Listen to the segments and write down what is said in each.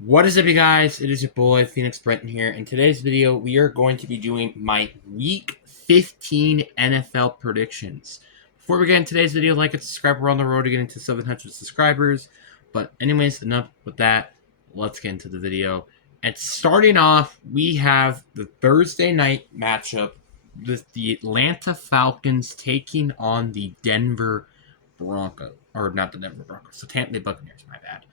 What is up, you guys? It is your boy, Phoenix Brenton here. In today's video, we are going to be doing my Week 15 NFL predictions. Before we get into today's video, like and subscribe. We're on the road to getting to 700 subscribers. But anyways, enough with that. Let's get into the video. And starting off, we have the Thursday night matchup with the Atlanta Falcons taking on the Denver Broncos. Or not the Denver Broncos, the Tampa Bay Buccaneers, my bad.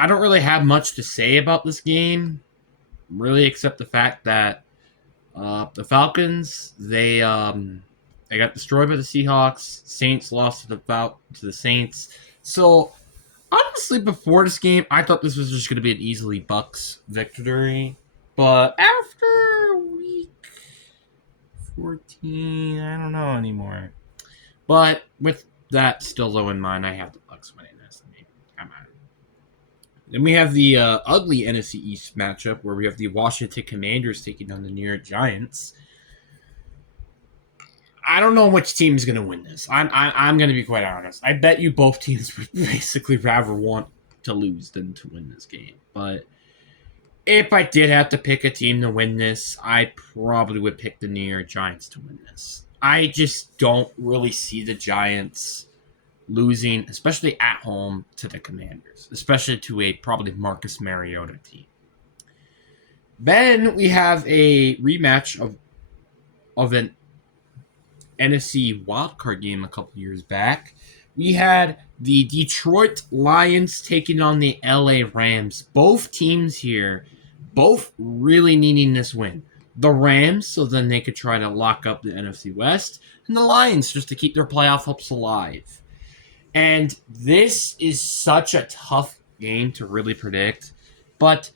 I don't really have much to say about this game, really, except the fact that the Falcons they got destroyed by the Seahawks. Saints lost to the Saints. So honestly, before this game, I thought this was just going to be an easily Bucks victory. But after week 14, I don't know anymore. But with that still low in mind, I have the Bucks winning this. I mean, come on. Then we have the ugly NFC East matchup where we have the Washington Commanders taking on the New York Giants. I don't know which team is going to win this. I'm going to be quite honest. I bet you both teams would basically rather want to lose than to win this game. But if I did have to pick a team to win this, I probably would pick the New York Giants to win this. I just don't really see the Giants losing, especially at home, to the Commanders, especially to a probably Marcus Mariota team. Then we have a rematch of an NFC wildcard game a couple years back. We had the Detroit Lions taking on the LA Rams. Both teams here, both really needing this win. The Rams, so then they could try to lock up the NFC West, and the Lions just to keep their playoff hopes alive. And this is such a tough game to really predict. But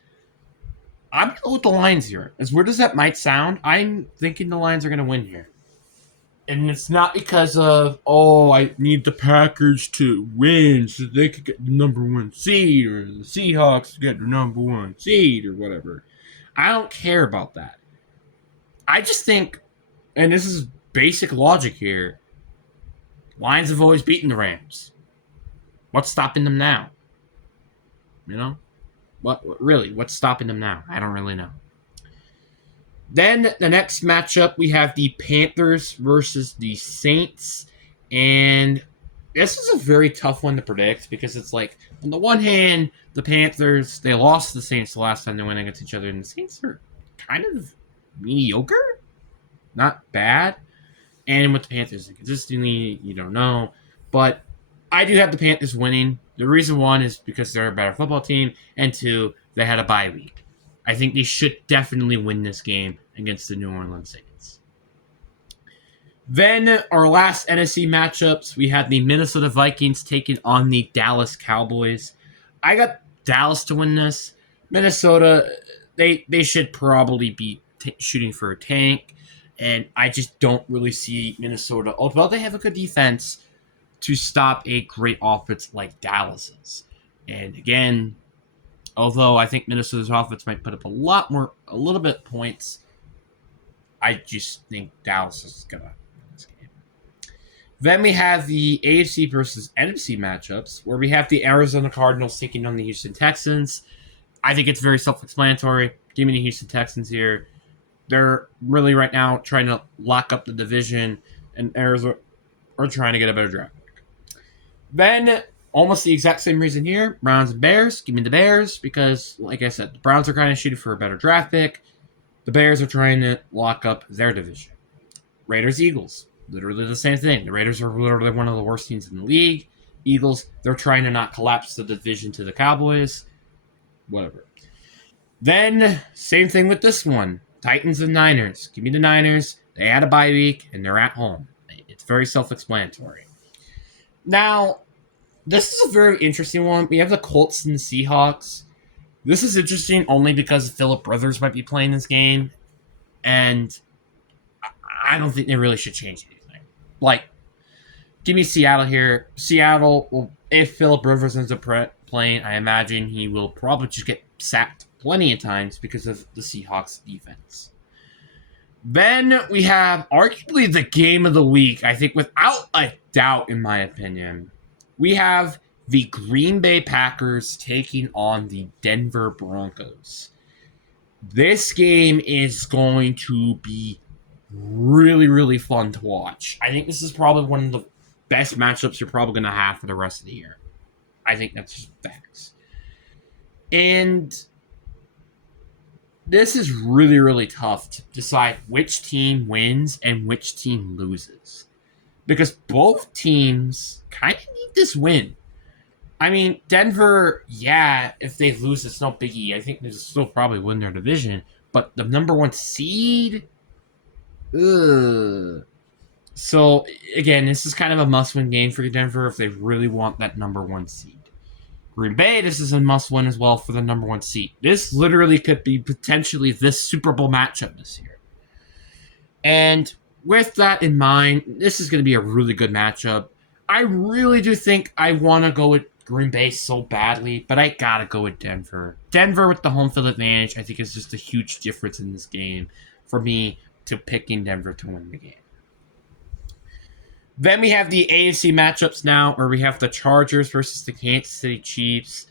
I'm going to go with the Lions here. As weird as that might sound, I'm thinking the Lions are going to win here. And it's not because of, I need the Packers to win so they could get the number one seed, or the Seahawks to get the number one seed, or whatever. I don't care about that. I just think, and this is basic logic here, Lions have always beaten the Rams. What's stopping them now? You know? What's stopping them now? I don't really know. Then the next matchup, we have the Panthers versus the Saints. And this is a very tough one to predict because it's like, on the one hand, the Panthers, they lost to the Saints the last time they went against each other, and the Saints are kind of mediocre. Not bad. And with the Panthers, consistently, you don't know. But I do have the Panthers winning. The reason, one, is because they're a better football team, and two, they had a bye week. I think they should definitely win this game against the New Orleans Saints. Then our last NFC matchups, we had the Minnesota Vikings taking on the Dallas Cowboys. I got Dallas to win this. Minnesota, they should probably be shooting for a tank. And I just don't really see Minnesota, although they have a good defense, to stop a great offense like Dallas's. And again, although I think Minnesota's offense might put up a little bit points, I just think Dallas is going to win this game. Then we have the AFC versus NFC matchups, where we have the Arizona Cardinals taking on the Houston Texans. I think it's very self-explanatory. Give me the Houston Texans here. They're really right now trying to lock up the division, and Arizona are trying to get a better draft pick. Then, almost the exact same reason here, Browns and Bears. Give me the Bears because, like I said, the Browns are kind of shooting for a better draft pick. The Bears are trying to lock up their division. Raiders, Eagles. Literally the same thing. The Raiders are literally one of the worst teams in the league. Eagles, they're trying to not collapse the division to the Cowboys. Whatever. Then, same thing with this one. Titans and Niners. Give me the Niners. They had a bye week, and they're at home. It's very self-explanatory. Now, this is a very interesting one. We have the Colts and the Seahawks. This is interesting only because Phillip Rivers might be playing this game, and I don't think they really should change anything. Like, give me Seattle here. Seattle, well, if Phillip Rivers ends up playing, I imagine he will probably just get sacked plenty of times because of the Seahawks defense. Then we have arguably the game of the week, I think without a doubt in my opinion. We have the Green Bay Packers taking on the Denver Broncos. This game is going to be really, really fun to watch. I think this is probably one of the best matchups you're probably going to have for the rest of the year. I think that's just facts. And this is really, really tough to decide which team wins and which team loses. Because both teams kind of need this win. I mean, Denver, yeah, if they lose, it's no biggie. I think they'll still probably win their division. But the number one seed? Ugh. So, again, this is kind of a must-win game for Denver if they really want that number one seed. Green Bay, this is a must-win as well for the number one seed. This literally could be potentially this Super Bowl matchup this year. And with that in mind, this is going to be a really good matchup. I really do think I want to go with Green Bay so badly, but I gotta go with Denver. Denver with the home field advantage, I think, is just a huge difference in this game for me to picking Denver to win the game. Then we have the AFC matchups now, where we have the Chargers versus the Kansas City Chiefs.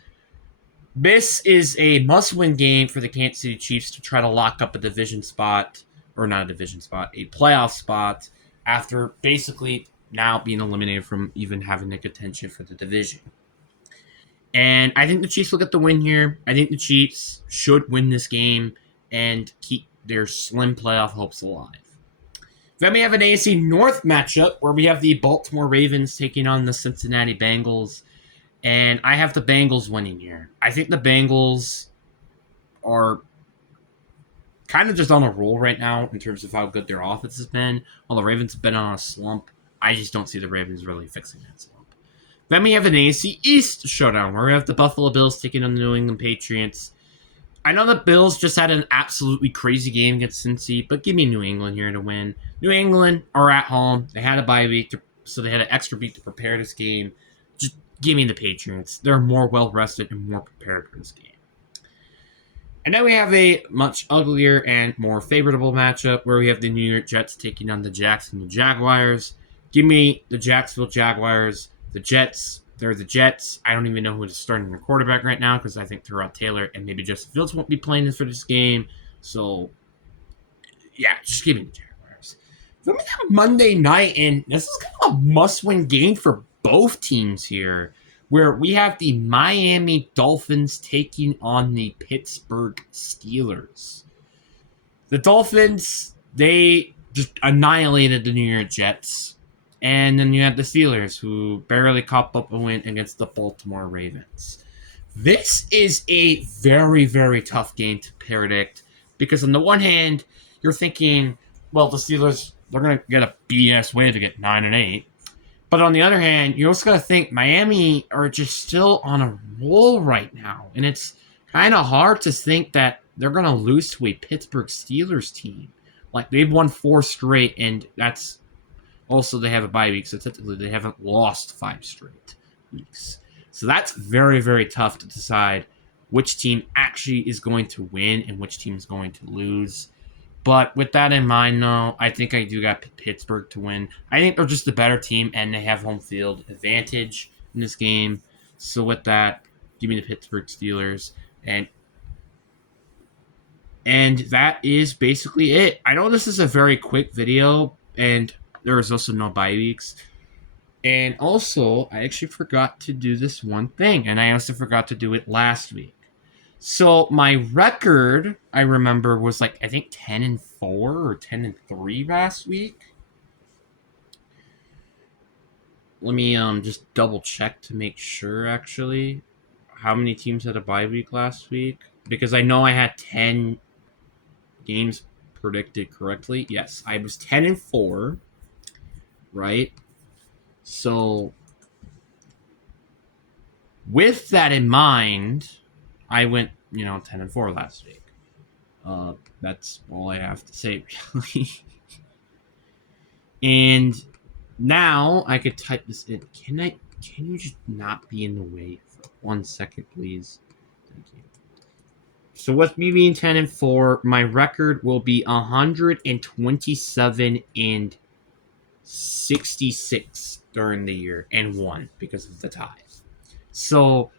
This is a must-win game for the Kansas City Chiefs to try to lock up a division spot, or not a division spot, a playoff spot, after basically now being eliminated from even having a contention for the division. And I think the Chiefs will get the win here. I think the Chiefs should win this game and keep their slim playoff hopes alive. Then we have an AFC North matchup where we have the Baltimore Ravens taking on the Cincinnati Bengals. And I have the Bengals winning here. I think the Bengals are kind of just on a roll right now in terms of how good their offense has been. While the Ravens have been on a slump, I just don't see the Ravens really fixing that slump. Then we have an AFC East showdown where we have the Buffalo Bills taking on the New England Patriots. I know the Bills just had an absolutely crazy game against Cincy, but give me New England here to win. New England are at home. They had a bye week, so they had an extra week to prepare this game. Just give me the Patriots. They're more well-rested and more prepared for this game. And then we have a much uglier and more favorable matchup where we have the New York Jets taking on the Jacksonville Jaguars. Give me the Jacksonville Jaguars. The Jets, they're the Jets. I don't even know who is starting their quarterback right now because I think Tyrod Taylor and maybe Justin Fields won't be playing for this game. So, yeah, just give me the Jaguars. Then we have Monday night, and this is kind of a must-win game for both teams here, where we have the Miami Dolphins taking on the Pittsburgh Steelers. The Dolphins, they just annihilated the New York Jets. And then you have the Steelers, who barely caught up a win against the Baltimore Ravens. This is a very, very tough game to predict because on the one hand, you're thinking, well, the Steelers, they're going to get a BS win to get 9-8. But on the other hand, you also got to think Miami are just still on a roll right now. And it's kind of hard to think that they're going to lose to a Pittsburgh Steelers team. Like, they've won 4 straight, and that's... Also, they have a bye week, so technically they haven't lost 5 straight weeks. So that's very, very tough to decide which team actually is going to win and which team is going to lose. But with that in mind, though, I think I do got Pittsburgh to win. I think they're just the better team, and they have home field advantage in this game. So with that, give me the Pittsburgh Steelers. And that is basically it. I know this is a very quick video, and there was also no bye weeks. And also, I actually forgot to do this one thing, and I also forgot to do it last week. So my record, I remember, was like, I think 10-4 or 10-3 last week. Let me just double check to make sure, actually, how many teams had a bye week last week. Because I know I had 10 games predicted correctly. Yes, I was 10-4. Right? So, with that in mind, I went, 10-4 last week. That's all I have to say, really. And now I could type this in. Can you just not be in the way for 1 second, please? Thank you. So with me being 10-4, my record will be 127-66 during the year and 1 because of the ties. So,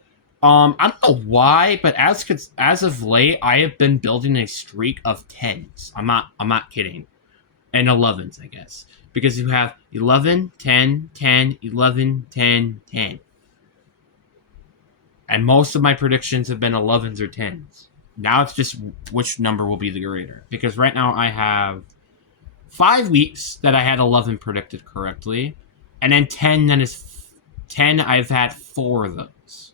I don't know why, but as of late, I have been building a streak of tens. I'm not kidding, and 11s, I guess, because you have 11, 10, 10, 11, 10, 10, and most of my predictions have been 11s or 10s. Now it's just which number will be the greater, because right now I have 5 weeks that I had 11 predicted correctly, and then 10 that is 10. I've had 4 of those.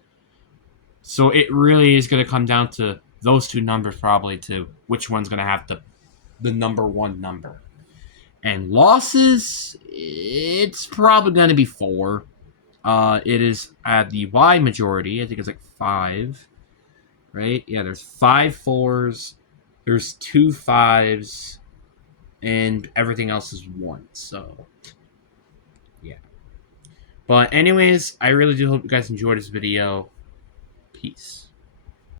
So it really is going to come down to those two numbers, probably, to which one's going to have the number one number. And losses, it's probably going to be 4. It is at the Y majority. I think it's like 5, right? Yeah, there's 5 4s, there's 2 5s, and everything else is 1. So, yeah. But anyways, I really do hope you guys enjoyed this video. Peace.